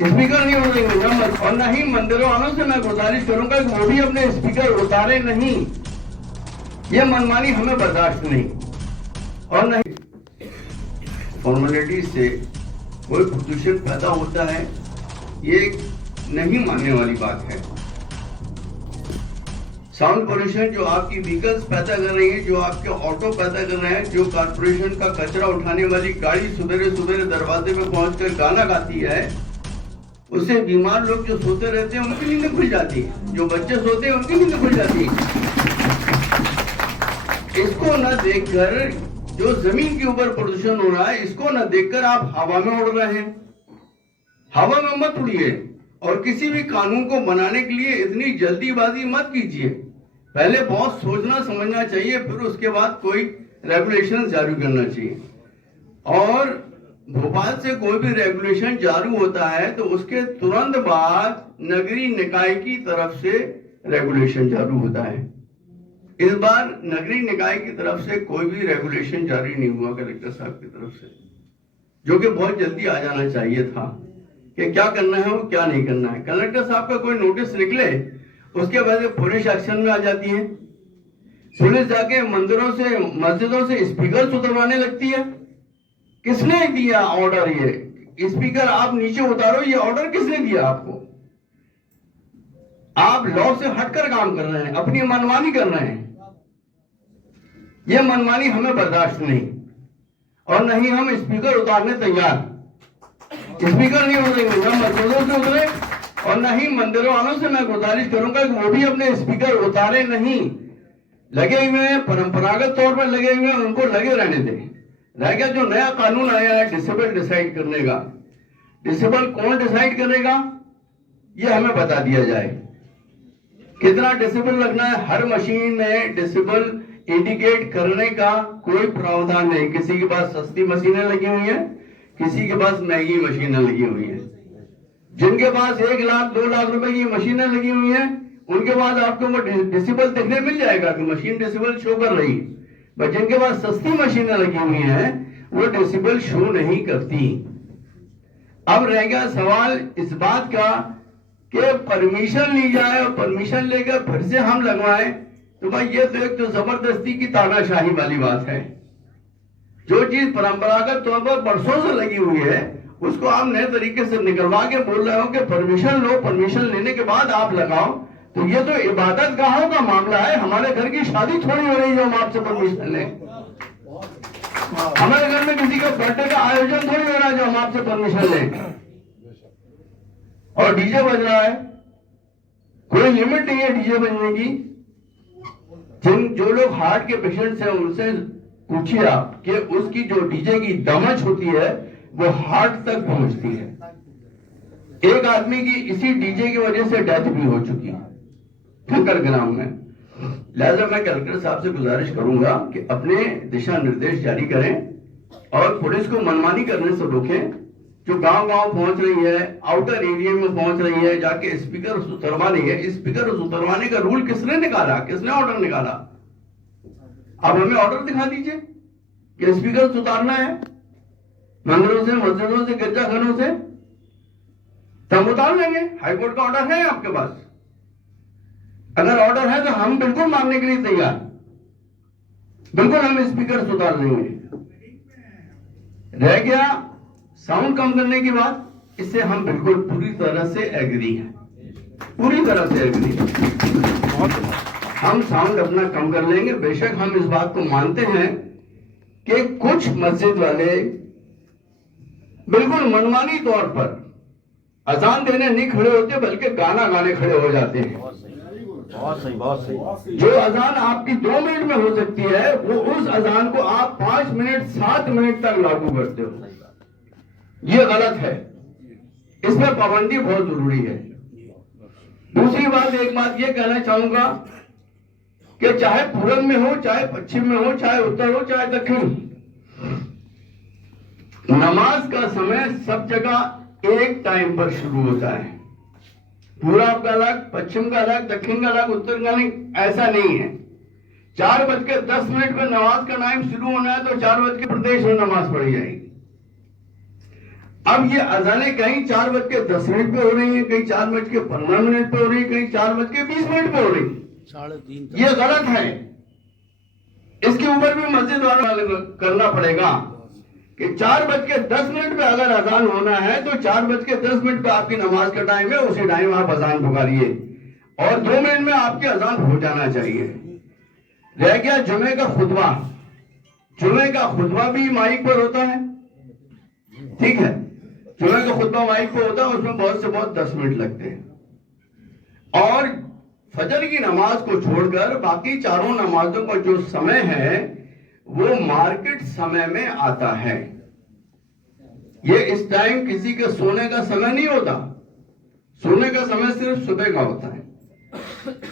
Speaker नहीं उड़ेंगे और न ही मंदिरों वालों से मैं गुजारिश करूंगा कि वो भी अपने स्पीकर उतारे नहीं। ये मनमानी हमें बर्दाश्त नहीं। और नहीं फॉर्मेलिटी से कोई प्रदूषण पैदा होता है, ये नहीं मानने वाली बात है। साउंड पोल्यूशन जो आपकी व्हीकल्स पैदा कर रही है, जो आपके ऑटो पैदा कर रहे हैं, जो कारपोरेशन का कचरा उठाने वाली गाड़ी सुबह सुबह दरवाजे पे पहुंचकर गाना गाती है, उससे बीमार लोग जो सोते रहते हैं उनकी नींद खुल जाती है, जो बच्चे सोते हैं उनकी नींद खुल जाती है। इसको न देखकर जो जमीन के ऊपर प्रदूषण हो रहा है, इसको न देखकर आप हवा में उड़ रहे हैं। हवा में मत उड़िए और किसी भी कानून को बनाने के लिए इतनी जल्दीबाजी मत कीजिए। पहले बहुत सोचना समझना चाहिए, फिर उसके बाद कोई रेगुलेशन जारी करना चाहिए। और भोपाल से कोई भी रेगुलेशन जारी होता है तो उसके तुरंत बाद नगरीय निकाय की तरफ से रेगुलेशन जारी होता है। इस बार नगरीय निकाय की तरफ से कोई भी रेगुलेशन जारी नहीं हुआ कलेक्टर साहब की तरफ से, जो कि बहुत जल्दी आ जाना चाहिए था कि क्या करना है और क्या नहीं करना है। कलेक्टर साहब का कोई नोटिस निकले, उसके बाद पुलिस एक्शन में आ जाती है। पुलिस जाके मंदिरों से मस्जिदों से स्पीकर उतरवाने लगती है। किसने दिया ऑर्डर? ये स्पीकर आप नीचे उतारो, ये ऑर्डर किसने दिया आपको? आप लॉ से हटकर काम कर रहे हैं, अपनी मनमानी कर रहे हैं। ये मनमानी हमें बर्दाश्त नहीं, और नहीं हम स्पीकर उतारने तैयार। स्पीकर नहीं उड़ेंगे, न मस्जिदों से उतरे और न ही मंदिरों वालों से मैं गुजारिश करूंगा कि वो भी अपने स्पीकर उतारे नहीं। लगे हुए हैं, परंपरागत तौर पर लगे हुए हैं, उनको लगे रहने दें। रह गया जो नया कानून आया है डिसेबल डिसाइड करने का, डिसेबल कौन डिसाइड करेगा ये हमें बता दिया जाए। कितना डिसेबल लगना है, हर मशीन में डिसेबल इंडिकेट करने का कोई प्रावधान नहीं। किसी के पास सस्ती मशीनें लगी हुई हैं, किसी के पास महंगी मशीनें लगी हुई हैं। जिनके पास 1 लाख 2 लाख रुपए की मशीनें लगी हुई हैं, उनके पास आपको वो डिसेबल देखने मिल जाएगा कि मशीन डिसेबल शो कर रही है। पर जिनके पास सस्ती मशीनें लगी हुई हैं, वो डिसेबल शो नहीं करती। अब रह गया सवाल इस बात का कि परमिशन ली जाए और परमिशन लेकर फिर से हम लगवाएं, तो भाई ये तो एक तो जबरदस्ती की तानाशाही वाली बात है। जो चीज परंपरागत तौर पर बरसों से लगी हुई है, उसको आप नए तरीके से निकलवा के बोल रहे हो कि परमिशन लो, परमिशन लेने के बाद आप लगाओ। तो ये तो इबादत गाहों का मामला है। हमारे घर की शादी थोड़ी हो रही है हम आपसे परमिशन लें। हमारे घर में किसी का बर्थडे का आयोजन थोड़ी हो रहा है जो हम आपसे परमिशन लें। और डीजे बज रहा है, कोई लिमिट नहीं है डीजे बजने की। जो लोग हार्ट के पेशेंट्स हैं उनसे पूछिए आप कि उसकी जो डीजे की दमच होती है वो हार्ट तक पहुंचती है। एक आदमी की इसी डीजे की वजह से डेथ भी हो चुकी है ठक्कर ग्राम में। लिहाजा मैं कलेक्टर साहब से गुजारिश करूंगा कि अपने दिशा निर्देश जारी करें और पुलिस को मनमानी करने से रोकें। जो गांव गांव पहुंच रही है, आउटर एरिया में पहुंच रही है, जाके स्पीकर उतरवा रही है। स्पीकर उतरवाने का रूल किसने निकाला? किसने ऑर्डर निकाला? अब हमें ऑर्डर दिखा दीजिए कि स्पीकर उतारना है मंदिरों से, मस्जिदों से, गिरजाघरों से, तब उतार लेंगे। हाईकोर्ट का ऑर्डर है आपके पास? अगर ऑर्डर है तो हम बिल्कुल मानने के लिए तैयार, बिल्कुल हम स्पीकर उतार देंगे। रह गया साउंड कम करने की बात, इससे हम बिल्कुल पूरी तरह से एग्री हैं, पूरी तरह से एग्री। हम साउंड अपना कम कर लेंगे। बेशक हम इस बात को मानते हैं कि कुछ मस्जिद वाले बिल्कुल मनमानी तौर पर अजान देने नहीं खड़े होते, बल्कि गाना गाने खड़े हो जाते हैं। बहुत सही, बहुत सही। जो अजान आपकी 2 मिनट में हो सकती है, वो उस अजान को आप 5 मिनट 7 मिनट तक लागू करते हो। ये गलत है, इसमें पाबंदी बहुत जरूरी है। दूसरी बात, एक बात ये कहना चाहूंगा कि चाहे पूरब में हो, चाहे पश्चिम में हो, चाहे उत्तर हो, चाहे दक्षिण, नमाज का समय सब जगह एक टाइम पर शुरू होता है। पूरब का अलग, पश्चिम का अलग, दक्षिण का अलग, उत्तर का अलग, ऐसा नहीं है। 4:10 पर नमाज का टाइम शुरू होना है तो 4 बज के प्रदेश में नमाज पढ़ी जाएगी। अब ये अजानें कहीं 4:10 पे हो रही हैं, कहीं 4:15 पे हो रही है, कहीं 4:20 पे हो रही है। 3:30 ये गलत है। इसके ऊपर भी मस्जिद वालों को करना पड़ेगा कि 4:10 पे अगर अजान होना है तो 4:10 पे आपकी नमाज का टाइम है, उसी टाइम आप अजान पुकारिए और 2 मिनट में आपकी अजान हो जाना चाहिए। रह गया जुमे का खुतबा। जुमे का खुतबा भी माइक पर होता है, ठीक है। जुमे का खुतबा माइक पर होता है, उसमें बहुत से बहुत 10 मिनट लगते हैं। और फजर की नमाज को छोड़कर बाकी चारों नमाजों का जो समय है वो मार्केट समय में आता है। ये इस टाइम किसी के सोने का समय नहीं होता। सोने का समय सिर्फ सुबह का होता है।